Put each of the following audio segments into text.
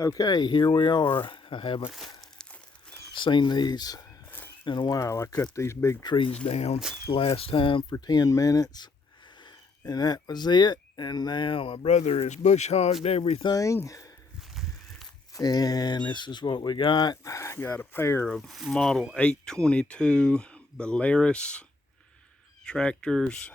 Okay, here we are. I haven't seen these in a while. I cut these big trees down last time for 10 minutes and that was it. And now my brother has bush hogged everything. And this is what we got. Got a pair of Model 822 Belarus tractors.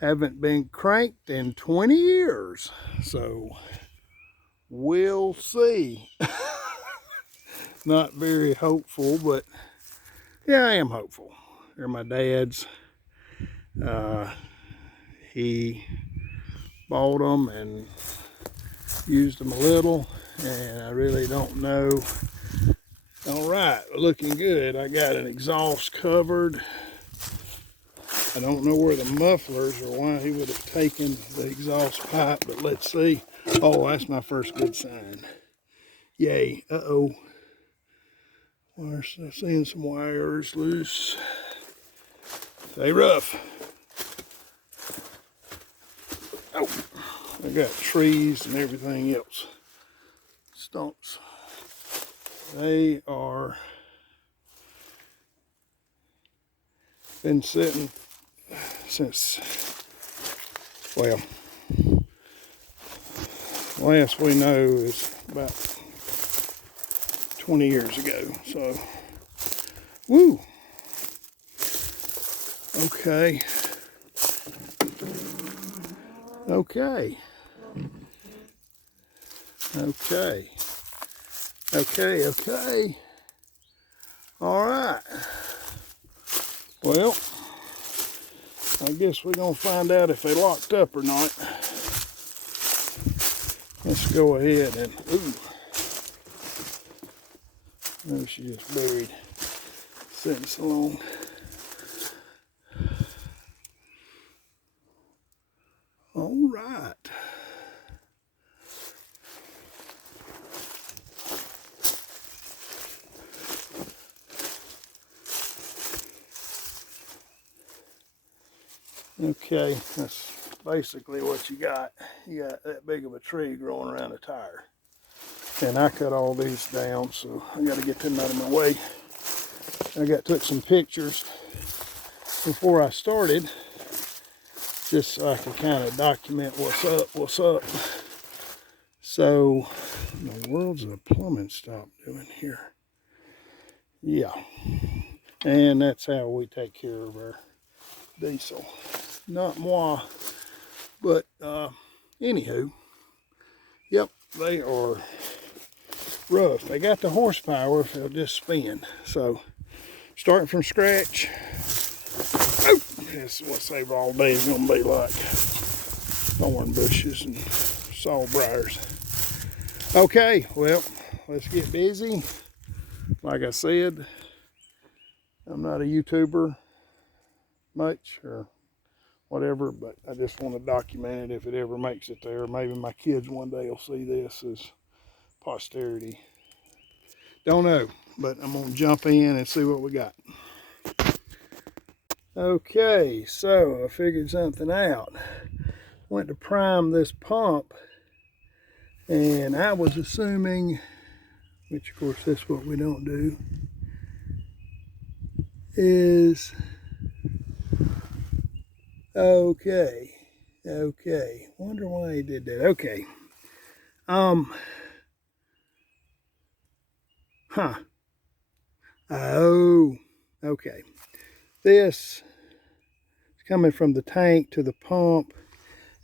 Haven't been cranked in 20 years. So we'll see. Not very hopeful, but yeah, I am hopeful. They're my dad's. He bought them and used them a little, and I really don't know. All right, looking good. I got an exhaust covered. I don't know where the mufflers or why he would have taken the exhaust pipe, but let's see. Oh, that's my first good sign. Yay. Uh-oh. We're seeing some wires loose. Stay rough. Oh, I got trees and everything else. Stumps. They are been sitting since, well, last we know is about 20 years ago. So, woo. Okay. Okay. Okay. Okay, okay. All right. Well, I guess we're going to find out if they locked up or not. Let's go ahead and, ooh. Oh, she just buried. Sitting so long. All right. Okay, that's basically what you got. You got that big of a tree growing around a tire. And I cut all these down, so I got to get them out of my way. Took some pictures before I started, just so I could kind of document what's up. So, what the world's the plumbing stop doing here? Yeah, and that's how we take care of our diesel. Not moi, but anywho, yep, they are rough. They got the horsepower if they'll just spin. So, starting from scratch. Oh, this is what Save All Day is going to be like. Thorn bushes and sawbriars. Okay, well, let's get busy. Like I said, I'm not a YouTuber much or whatever, but I just want to document it if it ever makes it there. Maybe my kids one day will see this as posterity. Don't know, but I'm going to jump in and see what we got. Okay, so I figured something out. Went to prime this pump, and I was assuming, which of course that's what we don't do, is okay. Wonder why he did that. Okay. Oh, okay. This is coming from the tank to the pump,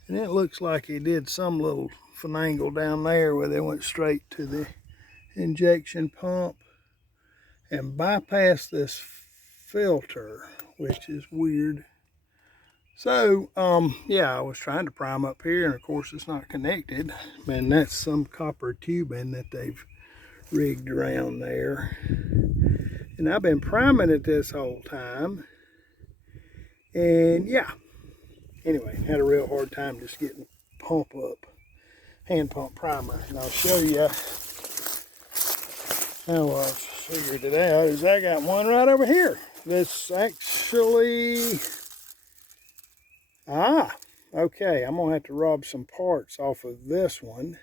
and it looks like he did some little finagle down there where they went straight to the injection pump and bypassed this filter, which is weird. So, yeah, I was trying to prime up here, and of course it's not connected. And that's some copper tubing that they've rigged around there. And I've been priming it this whole time. And yeah, anyway, had a real hard time just getting pump up, hand pump primer. And I'll show you how I figured it out. Is I got one right over here. This actually, okay, I'm gonna have to rob some parts off of this one,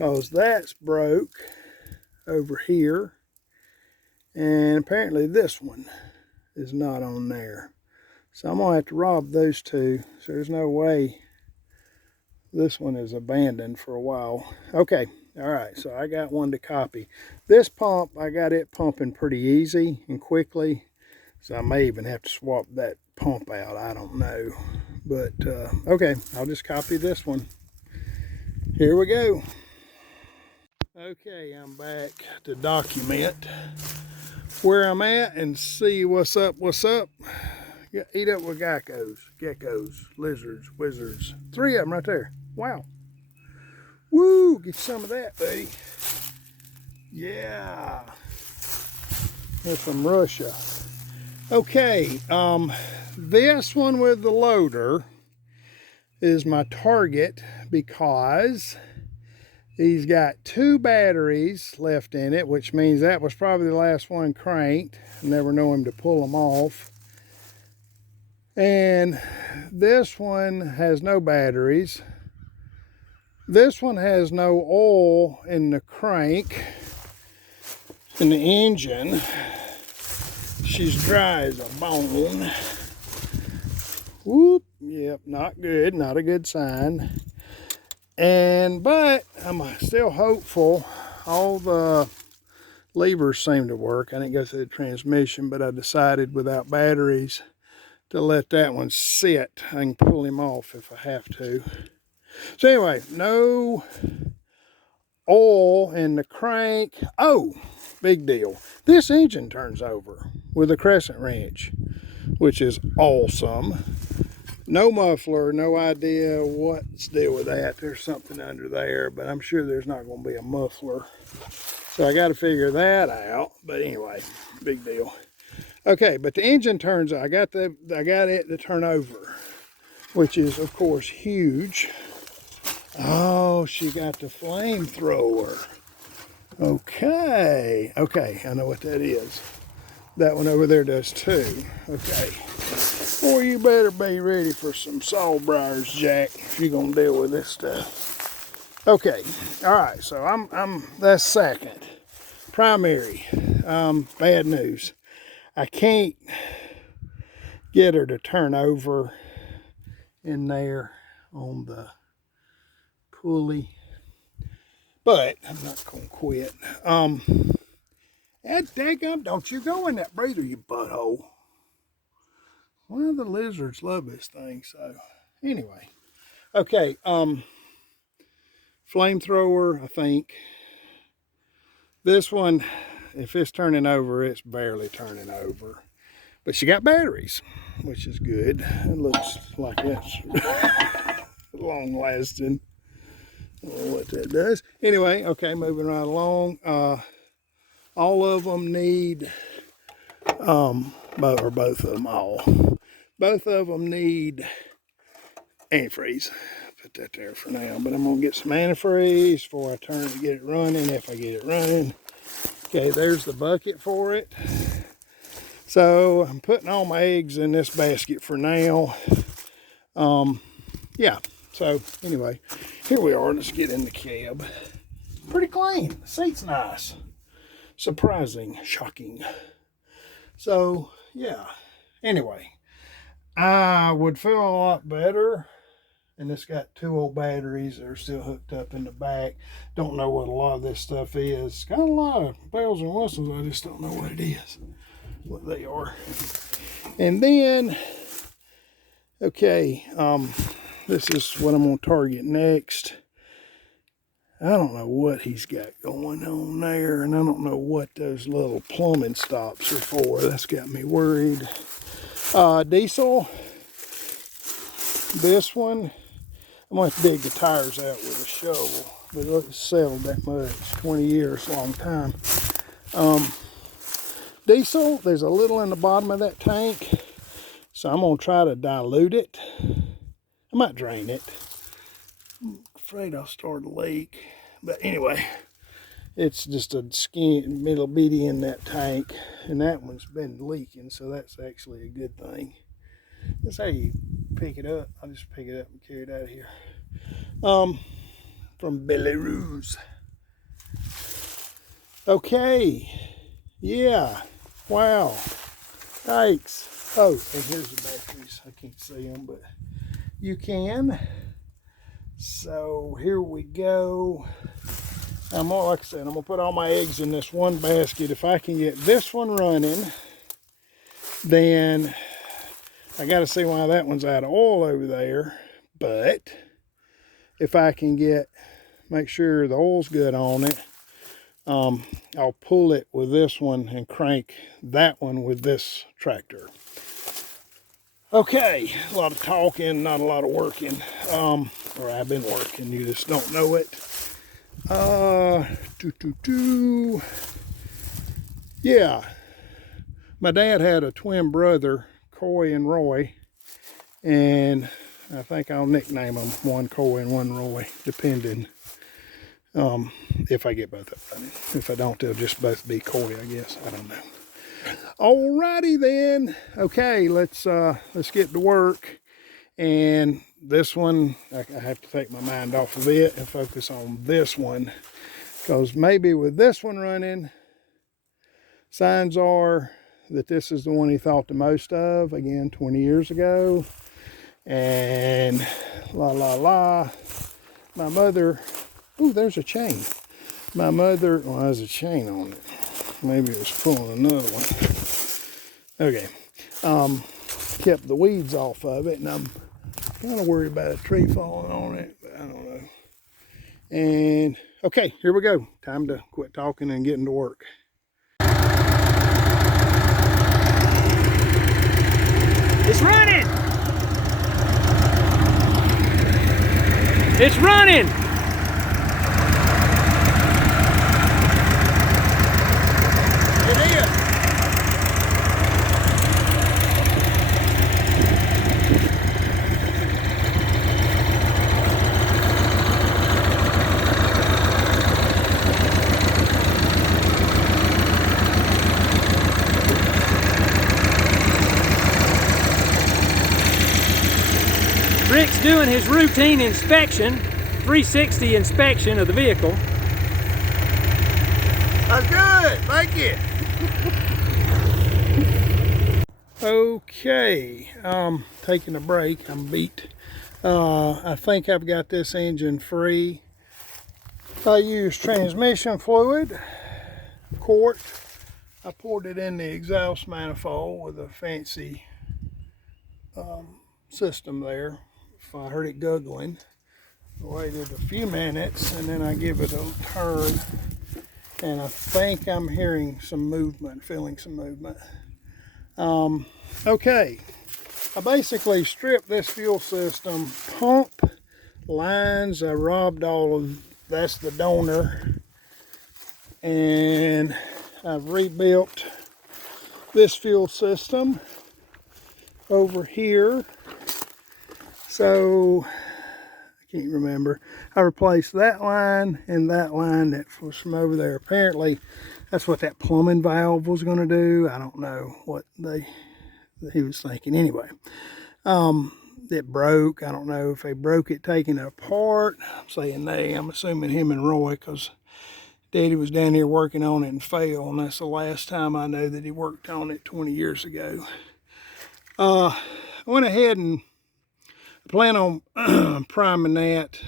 because that's broke over here. And apparently this one is not on there. So I'm going to have to rob those two. So there's no way this one is abandoned for a while. Okay, all right, so I got one to copy. This pump, I got it pumping pretty easy and quickly. So I may even have to swap that pump out. I don't know. But, okay, I'll just copy this one. Here we go. Okay, I'm back to document where I'm at and see what's up, Eat up with geckos, lizards, wizards. 3 of them right there. Wow. Woo, get some of that, buddy. Yeah. They're from Russia. Okay, this one with the loader is my target because he's got 2 batteries left in it, which means that was probably the last one cranked. Never know him to pull them off. And this one has no batteries. This one has no oil in the crank, in the engine. She's dry as a bone. Whoop, yep, not good, not a good sign. But I'm still hopeful. All the levers seem to work. I didn't go through the transmission, but I decided without batteries to let that one sit. I can pull him off if I have to. So anyway, no oil in the crank. Oh, big deal. This engine turns over with a crescent wrench, which is awesome. No muffler, no idea what's the deal with that. There's something under there, but I'm sure there's not going to be a muffler. So I got to figure that out. But anyway, big deal. Okay, but the engine turns, I got it to turn over, which is of course huge. Oh, she got the flamethrower. Okay, I know what that is. That one over there does too. Okay. Boy, you better be ready for some sawbriars, Jack, if you're gonna deal with this stuff. Okay, all right, so that's second. Primary, bad news. I can't get her to turn over in there on the pulley, but I'm not gonna quit. That daggum, don't you go in that breather, you butthole. Well, the lizards love this thing, so anyway. Okay, flamethrower, I think. This one, if it's turning over, it's barely turning over. But she got batteries, which is good. It looks like it's long lasting. I don't know what that does. Anyway, okay, moving right along. All of them need, both of them all. Both of them need antifreeze. Put that there for now, but I'm gonna get some antifreeze before I turn it to get it running, if I get it running. Okay, there's the bucket for it. So I'm putting all my eggs in this basket for now. Yeah, so anyway, here we are. Let's get in the cab. Pretty clean. The seat's nice. Surprising, shocking. So yeah, anyway, I would feel a lot better. And it's got 2 old batteries that are still hooked up in the back. Don't know what a lot of this stuff is. It's got a lot of bells and whistles. I just don't know what it is, what they are. And then, okay, this is what I'm going to target next. I don't know what he's got going on there, and I don't know what those little plumbing stops are for. That's got me worried. Diesel. This one, I'm going to have to dig the tires out with a shovel, but it's settled that much. 20 years, long time. Diesel, there's a little in the bottom of that tank, so I'm going to try to dilute it. I might drain it. I'm afraid I'll start a leak, but anyway, it's just a skin, little bitty in that tank, and that one's been leaking, so that's actually a good thing. That's how you pick it up. I'll just pick it up and carry it out of here. from Belarus. Okay, yeah, wow, thanks. Oh, and here's the batteries. I can't see them, but you can. So here we go. Like I said, I'm gonna put all my eggs in this one basket. If I can get this one running, then I got to see why that one's out of oil over there. But if I can make sure the oil's good on it, I'll pull it with this one and crank that one with this tractor. Okay, a lot of talking, not a lot of working. Or I've been working, you just don't know it. Yeah, my dad had a twin brother, Coy and Roy, and I think I'll nickname them, one Coy and one Roy, depending if I get both of them. If I don't, they'll just both be Coy, I guess. I don't know. Alrighty then. Okay, let's get to work. And this one, I have to take my mind off of it and focus on this one, because maybe with this one running, signs are that this is the one he thought the most of, again, 20 years ago. And my mother, ooh, there's a chain. My mother, well, there's a chain on it. Maybe it was pulling another one. Okay, kept the weeds off of it, and I'm kind of worried about a tree falling on it, but I don't know. And okay, here we go. Time to quit talking and get into work. It's running! It's running! It is. Rick's doing his routine inspection, 360 inspection of the vehicle. That's good, thank you. Okay, taking a break, I'm beat. I think I've got this engine free. I used transmission fluid, quart. I poured it in the exhaust manifold with a fancy system there. If I heard it guggling, I waited a few minutes and then I give it a turn, and I think I'm hearing some movement, feeling some movement. Okay, I basically stripped this fuel system, pump, lines, I robbed all of, that's the donor, and I've rebuilt this fuel system over here. So I can't remember. I replaced that line and that line that was from over there. Apparently that's what that plumbing valve was going to do. I don't know what he was thinking. Anyway, it broke. I don't know if they broke it taking it apart. I'm saying they. I'm assuming him and Roy, because Daddy was down here working on it and failed, and that's the last time I know that he worked on it 20 years ago. I went ahead and plan on priming that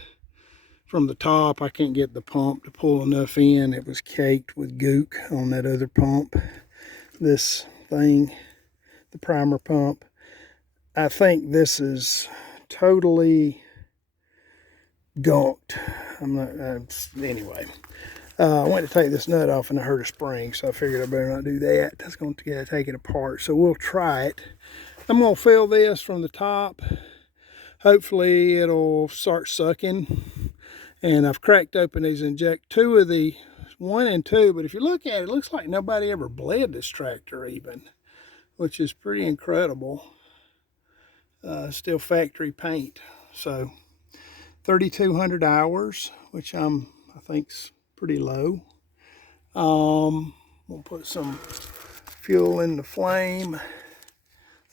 from the top. I can't get the pump to pull enough in. It was caked with gook on that other pump. This thing, the primer pump. I think this is totally gunked. I'm not, anyway. I went to take this nut off and I heard a spring, so I figured I better not do that. That's going to take it apart. So we'll try it. I'm going to fill this from the top. Hopefully it'll start sucking. And I've cracked open these two of the 1 and 2, but if you look at it, it looks like nobody ever bled this tractor even, which is pretty incredible. Still factory paint. So 3,200 hours, which I think's pretty low. We'll put some fuel in the flame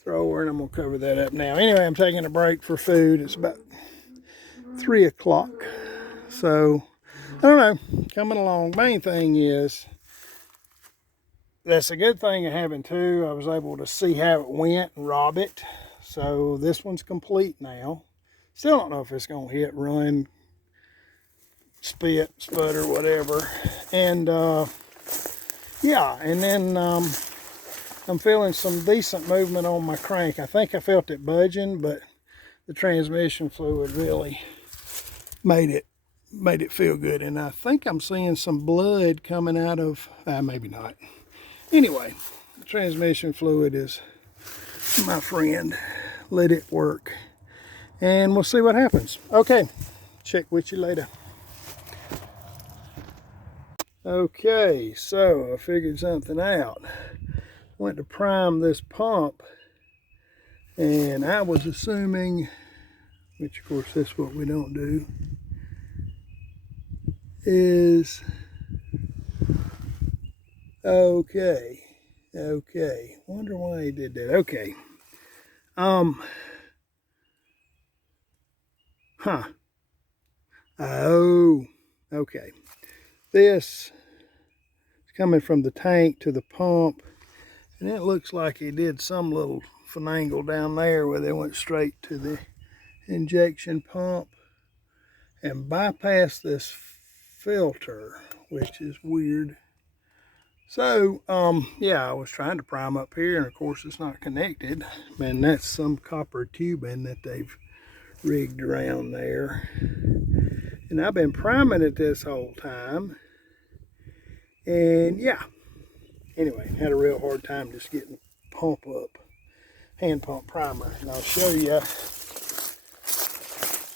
thrower, and I'm gonna cover that up now. Anyway, I'm taking a break for food. It's about 3 o'clock. So, I don't know, coming along. Main thing is, that's a good thing of having two. I was able to see how it went and rob it. So this one's complete now. Still don't know if it's gonna hit, run, spit, sputter, whatever. And yeah, and then I'm feeling some decent movement on my crank. I think I felt it budging, but the transmission fluid really made it feel good. And I think I'm seeing some blood coming out of, maybe not. Anyway, the transmission fluid is my friend. Let it work. And we'll see what happens. Okay, check with you later. Okay, so I figured something out. Went to prime this pump, and I was assuming, which of course that's what we don't do, is okay. Wonder why he did that. Okay. Oh, okay. This is coming from the tank to the pump, and it looks like he did some little finagle down there where they went straight to the injection pump and bypassed this filter, which is weird. So, yeah, I was trying to prime up here, and of course it's not connected. And that's some copper tubing that they've rigged around there. And I've been priming it this whole time. And yeah, anyway, had a real hard time just getting pump up, hand pump primer. And I'll show you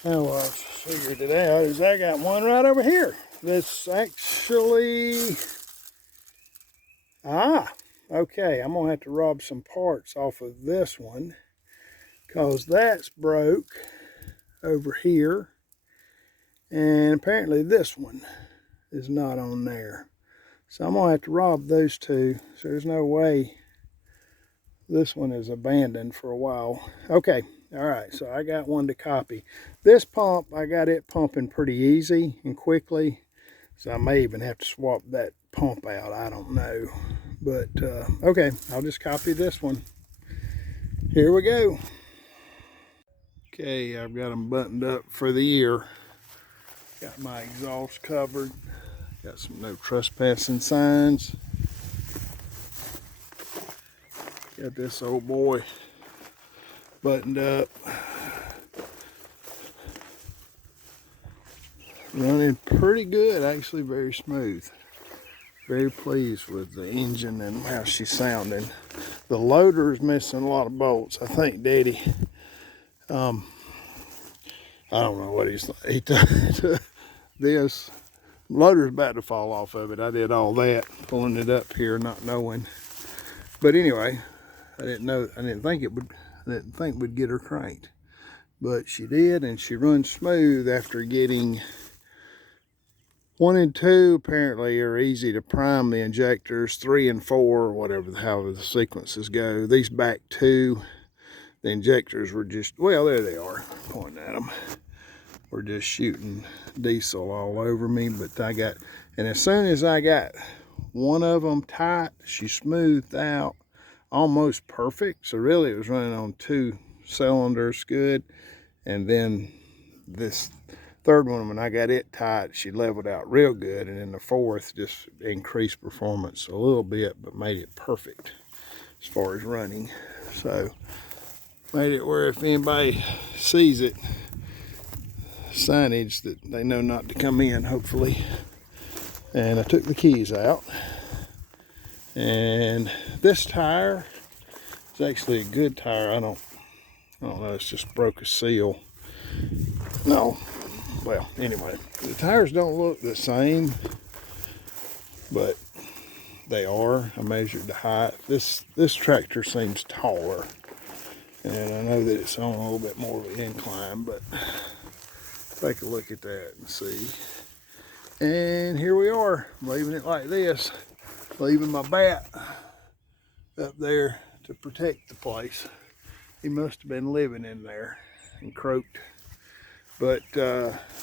how I figured it out. Is I got one right over here that's actually, okay, I'm gonna have to rob some parts off of this one because that's broke over here, and apparently this one is not on there. So I'm gonna have to rob those two. So there's no way this one is abandoned for a while. Okay, all right, so I got one to copy. This pump, I got it pumping pretty easy and quickly. So I may even have to swap that pump out, I don't know. But okay, I'll just copy this one. Here we go. Okay, I've got them buttoned up for the year. Got my exhaust covered. Got some no trespassing signs. Got this old boy buttoned up. Running pretty good, actually very smooth. Very pleased with the engine and how she's sounding. The loader is missing a lot of bolts. I think Daddy, I don't know what he took this. Loader's about to fall off of it. I did all that, pulling it up here, not knowing. But anyway, I didn't think we'd get her cranked. But she did, and she runs smooth after getting 1 and 2 apparently are easy to prime the injectors. 3 and 4, whatever, however the sequences go. These back 2, the injectors were just, well, there they are, pointing at them. We're just shooting diesel all over me, but and as soon as I got one of them tight, she smoothed out almost perfect. So really it was running on 2 cylinders good. And then this third one, when I got it tight, she leveled out real good. And then the fourth just increased performance a little bit, but made it perfect as far as running. So made it where if anybody sees it, signage that they know not to come in, hopefully. And I took the keys out. And this tire is actually a good tire. I don't know, it's just broke a seal. No, well, anyway, the tires don't look the same, but they are. I measured the height. This tractor seems taller, and I know that it's on a little bit more of an incline, but take a look at that and see. And here we are, leaving it like this, leaving my bat up there to protect the place. He must have been living in there and croaked. But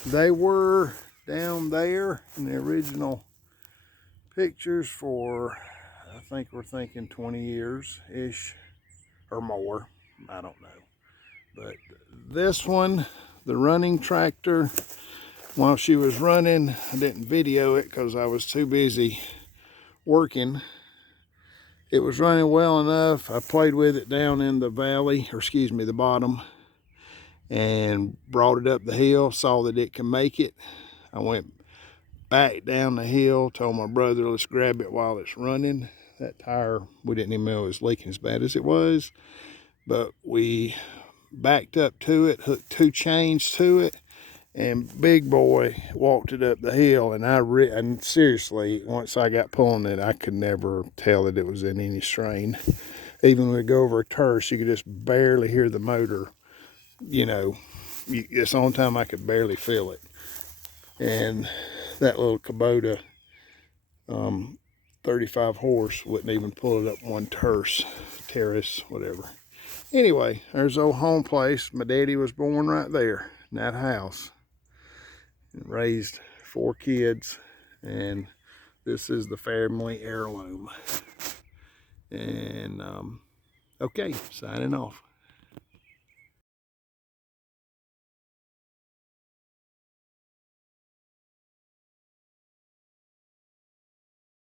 they were down there in the original pictures for, I think we're thinking 20 years-ish or more. I don't know. But this one, the running tractor, while she was running, I didn't video it because I was too busy working. It was running well enough. I played with it down in the valley, or excuse me, the bottom, and brought it up the hill, saw that it can make it. I went back down the hill, told my brother, let's grab it while it's running. That tire, we didn't even know it was leaking as bad as it was, but we backed up to it, hooked 2 chains to it, and big boy walked it up the hill. And and seriously, once I got pulling it, I could never tell that it was in any strain. Even when we go over a terrace, you could just barely hear the motor. You know, it's the only time I could barely feel it. And that little Kubota 35 horse wouldn't even pull it up one terrace, whatever. Anyway, there's old home place. My daddy was born right there in that house and raised 4 kids, and this is the family heirloom. And okay, signing off.